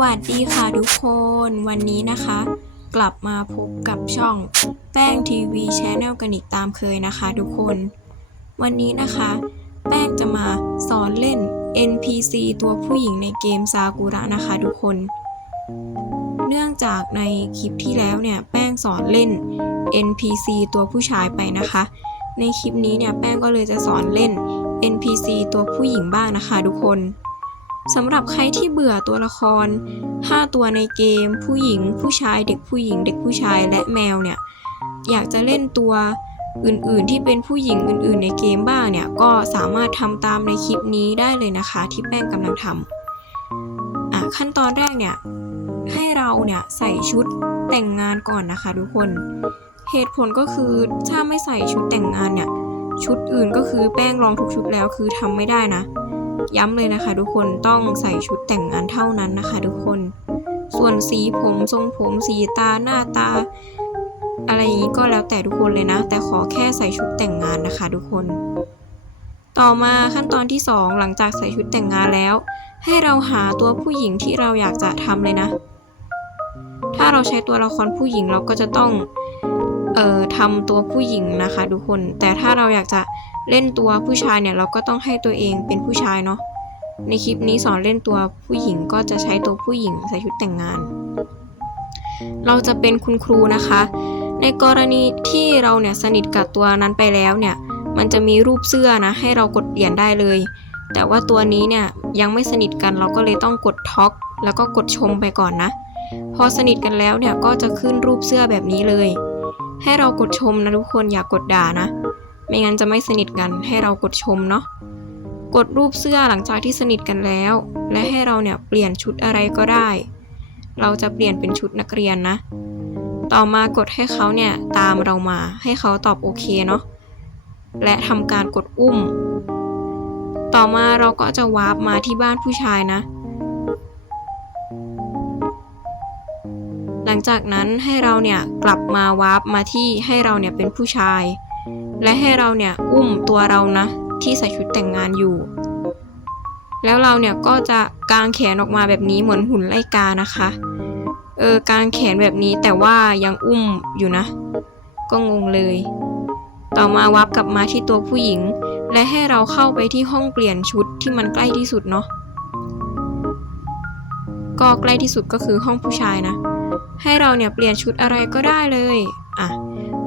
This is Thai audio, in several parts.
วัสดีค่ะทุกคน วันนี้นะคะ กลับมาพบกับช่องแป้งทีวีชแนลกันอีกตามเคยนะคะทุกคน วันนี้นะคะ แป้งจะมาสอนเล่น NPC ตัวผู้หญิงในเกมซากุระนะคะทุกคน เนื่องจากในคลิปที่แล้วเนี่ย แป้งสอนเล่น NPC ตัวผู้ชายไปนะคะ ในคลิปนี้เนี่ยแป้งก็เลยจะสอนเล่น NPC ตัวผู้หญิงบ้างนะคะทุกคน สำหรับใครที่เบื่อตัวละคร 5 ตัวในเกม ผู้หญิง ผู้ชาย เด็กผู้หญิง เด็กผู้ชายและแมวเนี่ย อยากจะเล่นตัวอื่นๆ ที่เป็นผู้หญิงอื่น ๆ ในเกมบ้างเนี่ย ก็สามารถทำตามในคลิปนี้ได้เลยนะคะ ที่แป้งกำลังทำอะขั้นตอนแรกเนี่ยให้เราเนี่ยใส่ชุดแต่งงานก่อนนะคะทุกคน เหตุผลก็คือถ้าไม่ใส่ชุดแต่งงานเนี่ยชุดอื่นก็คือแป้งลองทุกชุดแล้วคือทำไม่ได้นะ ย้ำเลยนะคะ ทุกคนต้องใส่ชุดแต่งงานเท่านั้นนะคะ ทุกคน ส่วนสีผมทรงผมสีตาหน้าตา อะไรอย่างนี้ก็แล้วแต่ทุกคนเลยนะ แต่ขอแค่ใส่ชุดแต่งงานนะคะ ทุกคน ต่อมาขั้นตอนที่ 2 หลังจากใส่ชุดแต่งงานแล้ว ให้เราหาตัวผู้หญิงที่เราอยากจะทำเลยนะ ถ้าเราใช้ตัวละครผู้หญิงเราก็จะต้อง เอ่อทำตัวผู้หญิงนะคะทุกคน แต่ถ้าเราอยากจะเล่นตัวผู้ชายเนี่ยเราก็ต้องให้ตัวเองเป็นผู้ชายเนาะ ในคลิปนี้สอนเล่นตัวผู้หญิงก็จะใช้ตัวผู้หญิงใส่ชุดแต่งงาน เราจะเป็นคุณครูนะคะ ในกรณีที่เราเนี่ยสนิทกับตัวนั้นไปแล้วเนี่ยมันจะมีรูปเสื้อนะให้เรากดเปลี่ยนได้เลย แต่ว่าตัวนี้เนี่ยยังไม่สนิทกันเราก็เลยต้องกดท็อกแล้วก็กดชมไปก่อนนะ พอสนิทกันแล้วเนี่ยก็จะขึ้นรูปเสื้อแบบนี้เลย ให้เรากดชมนะทุกคนอย่ากกดด่านะ ไม่งั้นจะไม่สนิทกันให้เรากดชมเนาะกดรูปเสื้อหลังจากที่สนิทกันแล้ว และให้เราเนี่ยเปลี่ยนชุดอะไรก็ได้ เราจะเปลี่ยนเป็นชุดนักเรียนนะ ต่อมากดให้เขาเนี่ยตามเรามาให้เขาตอบโอเคเนาะและทำการกดอุ้ม ต่อมาเราก็จะวาร์ปมาที่บ้านผู้ชายนะ ลังจากนั้นให้เราเนี่ยกลับมาวาร์ปมาที่ให้เราเนี่ยเป็นผู้ชาย และให้เราเนี่ยอุ้มตัวเรานะที่ใส่ชุดแต่งงานอยู่ แล้วเราเนี่ยก็จะกางแขนออกมาแบบนี้เหมือนหุ่นไล่กานะคะเออกางแขนแบบนี้แต่ว่ายังอุ้มอยู่นะ ก็งงเลย ต่อมาวับกลับมาที่ตัวผู้หญิง และให้เราเข้าไปที่ห้องเปลี่ยนชุดที่มันใกล้ที่สุดเนาะก็ใกล้ที่สุดก็คือห้องผู้ชายนะ ให้เราเนี่ยเปลี่ยนชุดอะไรก็ได้เลยอะ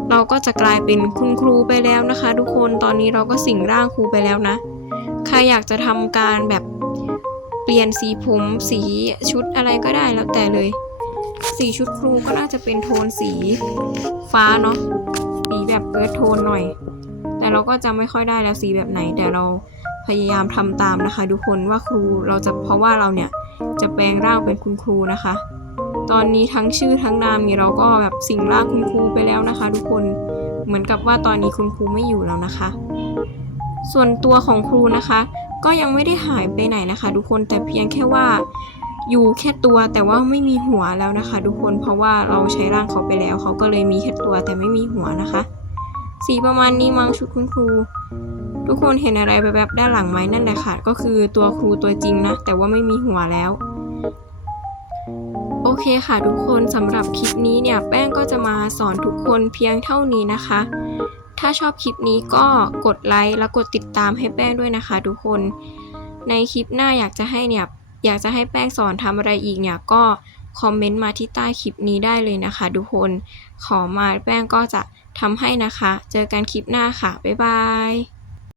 เราก็จะกลายเป็นคุณครูไปแล้วนะคะ ทุกคนตอนนี้เราก็สิงร่างครูไปแล้วนะ ใครอยากจะทำการแบบเปลี่ยนสีผมสีชุดอะไรก็ได้แล้วแต่เลย สีชุดครูก็น่าจะเป็นโทนสีฟ้าเนาะสีแบบเอิร์ธโทนหน่อย แต่เราก็จะไม่ค่อยได้แล้วสีแบบไหน แต่เราพยายามทำตามนะคะ ทุกคนว่าครูเราจะเพราะว่าเราเนี่ยจะแปลงร่างเป็นคุณครูนะคะ ตอนนี้ทั้งชื่อทั้งนามนี่เราก็แบบสิ่งร่างคุณครูไปแล้วนะคะ ทุกคนเหมือนกับว่าตอนนี้คุณครูไม่อยู่แล้วนะคะ ส่วนตัวของครูนะคะ ก็ยังไม่ได้หายไปไหนนะคะ ทุกคนแต่เพียงแค่ว่าอยู่แค่ตัวแต่ว่าไม่มีหัวแล้วนะคะ ทุกคนเพราะว่าเราใช้ร่างเขาไปแล้ว เขาก็เลยมีแค่ตัวแต่ไม่มีหัวนะคะ สีประมาณนี้มั้งชุดคุณครู ทุกคนเห็นอะไรแบบด้านหลังไหมนั่นแหละค่ะ ก็คือตัวครูตัวจริงนะแต่ว่าไม่มีหัวแล้ว เคค่ะทุกคนสำหรับคลิปนี้เนี่ยแป้งก็จะมาสอนทุกคนเพียงเท่านี้นะคะ ถ้าชอบคลิปนี้ก็กดไลค์แล้วกดติดตามให้แป้งด้วยนะคะ ทุกคน ในคลิปหน้าอยากจะให้เนี่ยอยากจะให้แป้งสอนทำอะไรอีกเนี่ยก็คอมเมนต์มาที่ใต้คลิปนี้ได้เลยนะคะ ทุกคน ขอมาแป้งก็จะทำให้นะคะ เจอกันคลิปหน้าค่ะ บ๊ายบาย